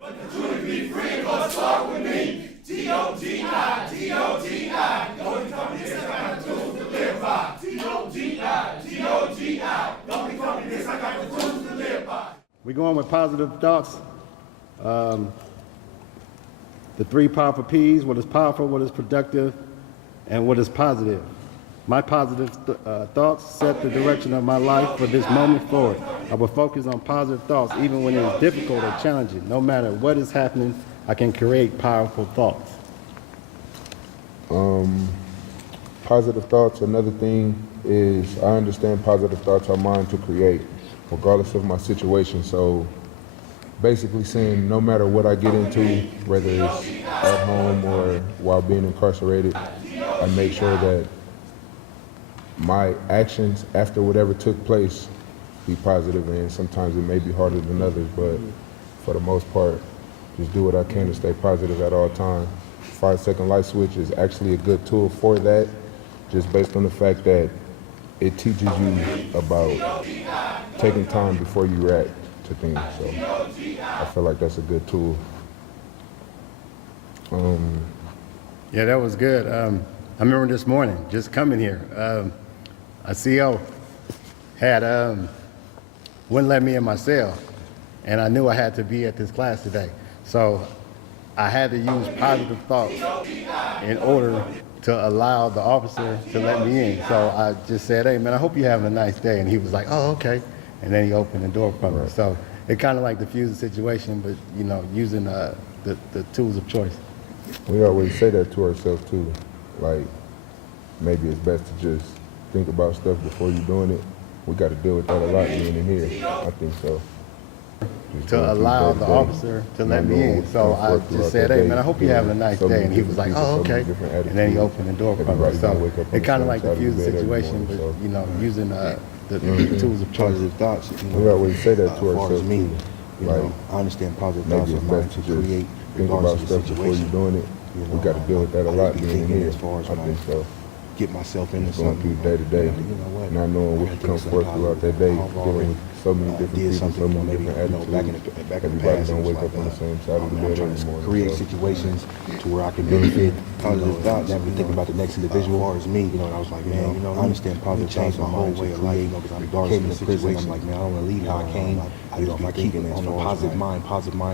But the truth to be free must start with me. G-O-G-I, G-O-G-I. Don't become this, I got the tools to live by. G-O-G-I, G-O-G-I. Don't become this, I got the tools to live by. We're going with positive thoughts. The three powerful P's: what is powerful, what is productive, and what is positive. My positive thoughts set the direction of my life for this moment forward. I will focus on positive thoughts even when it is difficult or challenging. No matter what is happening, I can create powerful thoughts. Positive thoughts, another thing is I understand positive thoughts are mine to create, regardless of my situation. So basically saying no matter what I get into, whether it's at home or while being incarcerated, I make sure that my actions after whatever took place be positive, and sometimes it may be harder than others, but for the most part, just do what I can to stay positive at all times. 5-second light switch is actually a good tool for that, just based on the fact that it teaches you about taking time before you react to things. So I feel like that's a good tool. Yeah, that was good. I remember this morning, just coming here, a CO had wouldn't let me in my cell, and I knew I had to be at this class today. So I had to use positive thoughts in order to allow the officer to let me in. So I just said, "Hey man, I hope you're having a nice day." And he was like, "Oh, okay." And then he opened the door for me. So it kind of like diffused the situation, but you know, using the tools of choice. We always say that to ourselves too, like maybe it's best to just think about stuff before you're doing it. We got to deal with that a lot being in here. I think so. Just to allow the officer to let me in. So I just said, "Hey man, I hope you're having a nice day." And he was like, "Oh, okay." And then he opened the door for me. So it kind of like diffused the situation, but you know, using the tools of choice. Positive thoughts. You know, We always say that to as far as ourselves me, too. you Like, know, I understand positive maybe thoughts it's are mine best to to just create think about regardless of stuff the before you're situation. doing it. You We know, got to deal with that a I lot be being in thinking here. as far as I when think so. get myself into Going something. through day to day, You know what? not knowing what I can think come forth sometimes throughout that day, I've dealing already, with so many different did people, something, so you know, many maybe, different you know, back in attitudes. the past, Everybody it don't was wake like, up on the same side of the I'm bed trying every to morning. create So situations to where I can benefit. Positive thoughts, never think about the next individual. As far as me, you know, and I was like, man, you know, I understand positive thoughts, my whole way of life, you know, because I came into prison, I'm like, man, I don't want to leave how I came. You know, if I keep it on a positive mind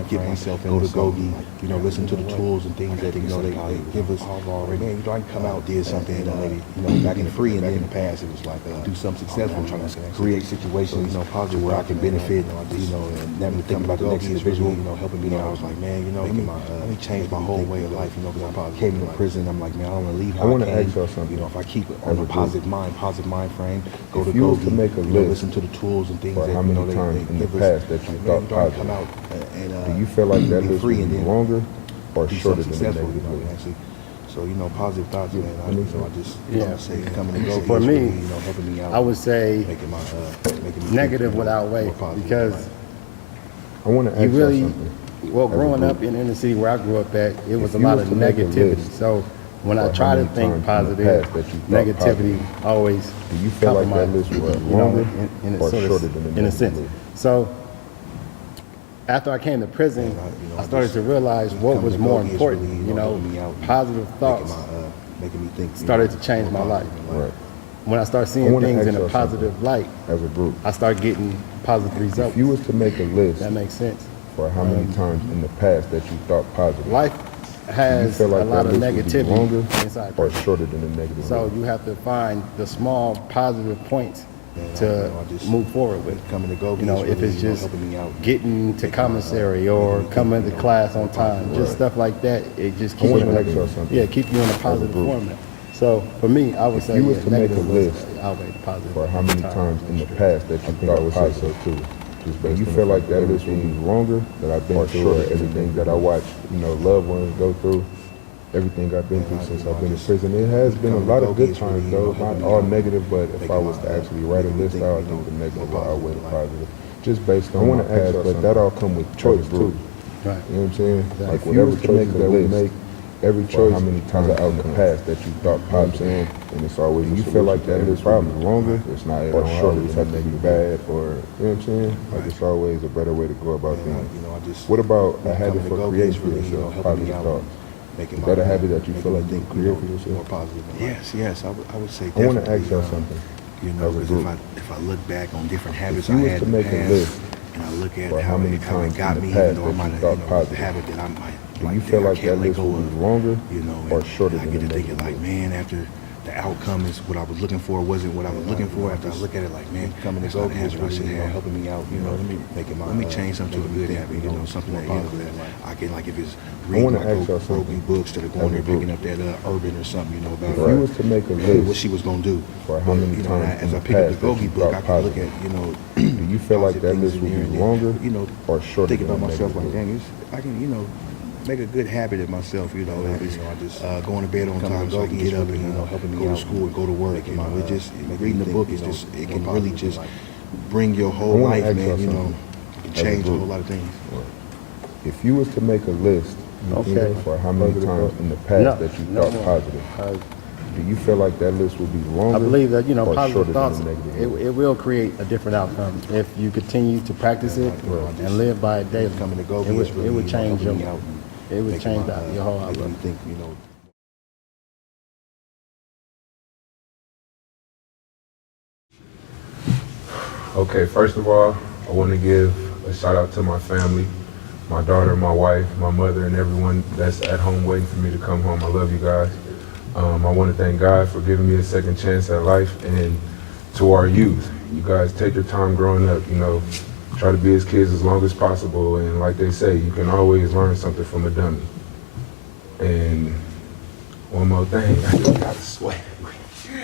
get myself into GOGI, you know, listen to the tools and things that, you know, they give us. Man, you know, I can come out, did something, you know, maybe, you know, back in the free, and then in the past, it was like, do something successful, trying to create situations, you know, positive where I can benefit, you know, and never think about the next individual, you know, helping me. You know, I was like, man, you know, let me change my whole way of life, you know, because I came into prison, I'm like, man, I don't want to leave how I want I to came. ask y'all something. You know, if I keep it on a positive mind frame, go to If you was GOGI, to make a you know, list listen to the tools and things for that, how you know, many times they in the give us. past that you Like, thought man, you don't positive, come out and do you feel like that list free would and be then longer or do shorter something than the successful, you negative know, list? actually. So, you know, positive thoughts, man. I just say coming to GOGI For is me, really, you know, helping me out. I would say making me negative think, would outweigh, more positive because in life. I want to you ask y'all really, something. well, As a growing group, up in the inner city where I grew up at, it was a you lot was of to make a negativity. list So when I for try how to many think times in the positive, past that you thought negativity positive, always do you feel like that compromise, list would be you know, longer in a or sort of- shorter than the in a negative sense. list? So after I came to prison, You know, I started to realize what coming was to more GOGI is important. really, You know, helping me out, positive thoughts making me think. started to change my life. Right. When I start I seeing wanna things ask in a y'all positive light, As a group, I start getting positive results. if you was to make a list That makes sense. for how many times in the past that you thought positive, Life do you has feel like a lot that of list would be negativity longer inside or person. shorter than the negative So list? you have to find the small positive points to you know, I just- move forward with. coming to GOGI You know, is if really, it's you know, just helping me out, getting to commissary or coming to class on time, just stuff like that, it just keeps you wanna in ask y'all something. yeah, keep you in a positive group. format. So for me, I would If say you was to make a negative list outweigh the positive. for how many times in the past that you thought was positive too, do you feel like that list would be longer that I've been through, everything that I watched, you know, loved ones go through, everything I've been through since I've been in prison? It has been a lot of good times though, not all negative, but if I was to actually write a list out, I think the negative will outweigh the positive, just based on my past, but that all come with choice too. Right. You know what I'm saying? Exactly. Like whatever choices that we make, every choice how many times out in the past that you thought positive, and it's always you feel like that list will be longer, it's not or shorter, it's have to be bad, or you know what I'm saying? Like it's always a better way to go about things. What about a habit for creating for yourself, positive thoughts? Is that a habit that you feel like you create for yourself? More positive. Yes, I would say I want definitely. to ask y'all something. You know, because if I look back on different habits If you I was had to in the make a past, list and I look at for how many it times got in the me, past even though I that might you have, thought positive, habit that I might, do you feel like that list will be longer or shorter I than get the to thinking negative like, list? man, after the outcome is what I was looking for, wasn't what I was looking for. After I look at it like, man, that's not a habit I should have. helping me out, You know, let me change something to a good habit. You know, something that I can, like if it's reading wanna my ask y'all something GOGI books, that are going as a there picking group. up that urban or something. You know, about If you was to make a what list she was gonna do. for how many You know, times in as I the pick up past the that you GOGI book, I thought can look positive, at, you know, do you feel like that positive list things will in there, be and then, longer you know, or shorter think than about the myself negative like, list? dang, I can, you know, make a good habit of myself, you know, if it's going to bed on time so I can get up and, you know, helping me go to school and go to work, you know, it just, reading the book is just, it can really just bring your whole wanna life, ask man, y'all you know, something it can as a change a group. whole lot of things. If you was to make a list for how many times in the past that you thought positive, do you feel like that list will be longer I believe that, or positive shorter thoughts, than the negative list? it will create a different outcome if you continue to practice it and live by it daily. Coming to go, It would change your, it would change your whole making outlook. me think, you know. Okay, first of all, I want to give a shout out to my family, my daughter, my wife, my mother, and everyone that's at home waiting for me to come home. I love you guys. I want to thank God for giving me a second chance at life, and to our youth, you guys take your time growing up, you know, try to be as kids as long as possible, and like they say, you can always learn something from a dummy. And one more thing, I just gotta swag with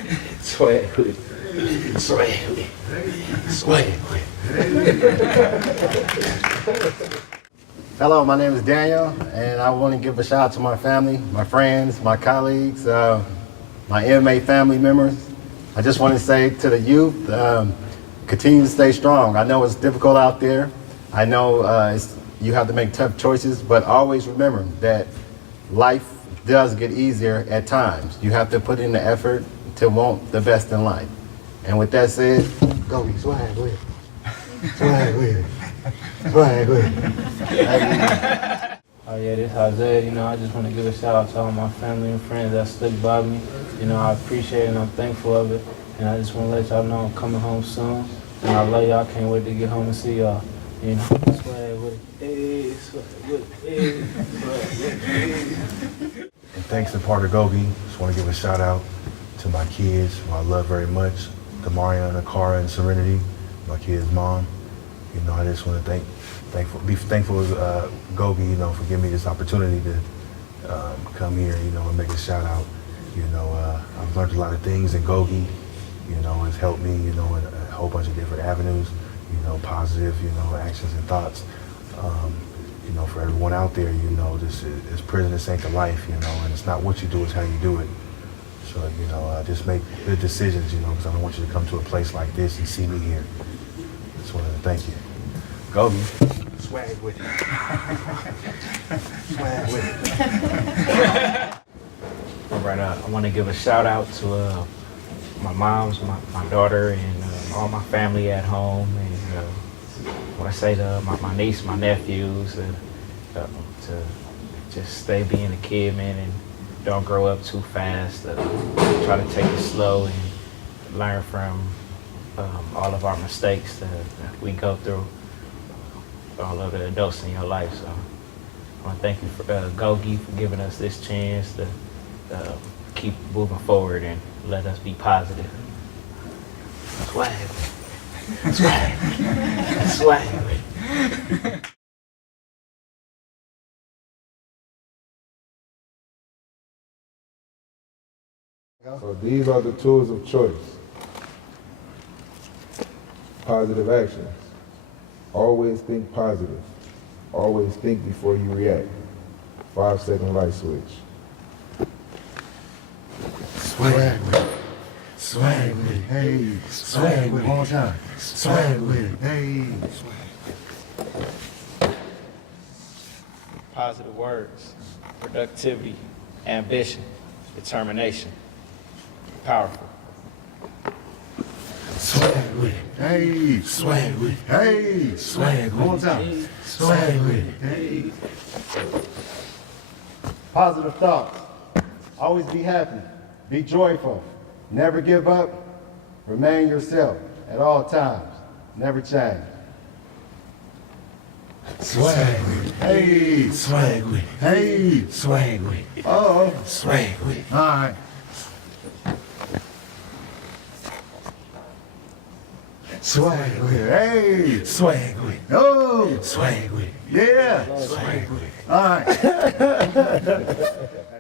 it. Swag with it. Swag with it. Swag with it. Hello, my name is Daniel, and I want to give a shout out to my family, my friends, my colleagues, my inmate family members. I just want to say to the youth, continue to stay strong. I know it's difficult out there. I know you have to make tough choices, but always remember that life does get easier at times. You have to put in the effort to want the best in life. And with that said, go be swag with it. Swag with it. Swag with it. Oh yeah, this is Isaiah. You know, I just want to give a shout out to all my family and friends that stuck by me. You know, I appreciate it and I'm thankful of it. And I just want to let y'all know I'm coming home soon. And I love y'all. Can't wait to get home and see y'all. You know, swag with it. Hey, swag with it. Hey, swag with it. And thanks to part of GOGI, just want to give a shout out to my kids, who I love very much, Demaria, Akara, and Serenity, my kids' mom. You know, I just want to be thankful to GOGI, you know, for giving me this opportunity to come here, you know, and make a shout out. You know, I've learned a lot of things in GOGI. You know, it's helped me, you know, in a whole bunch of different avenues. You know, positive, you know, actions and thoughts. You know, for everyone out there, you know, this prison, this ain't the life, you know, and it's not what you do, it's how you do it. So, you know, just make good decisions, you know, because I don't want you to come to a place like this and see me here. Just wanted to thank you. GOGI, swag with it. Swag with it. All right, I want to give a shout out to my moms, my daughter, and all my family at home. And what I say to my niece, my nephews, to just stay being a kid, man, and don't grow up too fast. Try to take it slow and learn from all of our mistakes that we go through, all of the adults in your life. So I want to thank you for GOGI for giving us this chance to keep moving forward and let us be positive. Swag. Swag. Swag. So these are the tools of choice. Positive actions. Always think positive. Always think before you react. 5-second light switch. Swag with it. Swag with it. Hey. Swag with it. One more time. Swag with it. Hey. Positive words, productivity, ambition, determination. Powerful. Swag with it. Hey, swag with it. Hey, swag with it. One more time. Swag with it. Hey. Positive thoughts. Always be happy. Be joyful. Never give up. Remain yourself at all times. Never change. Swag with it. Hey, swag with it. Hey, swag with it. Oh, Swag with it. All right. Swag with it. Hey, swag with it. Oh, swag with it. Yeah, swag with it. All right.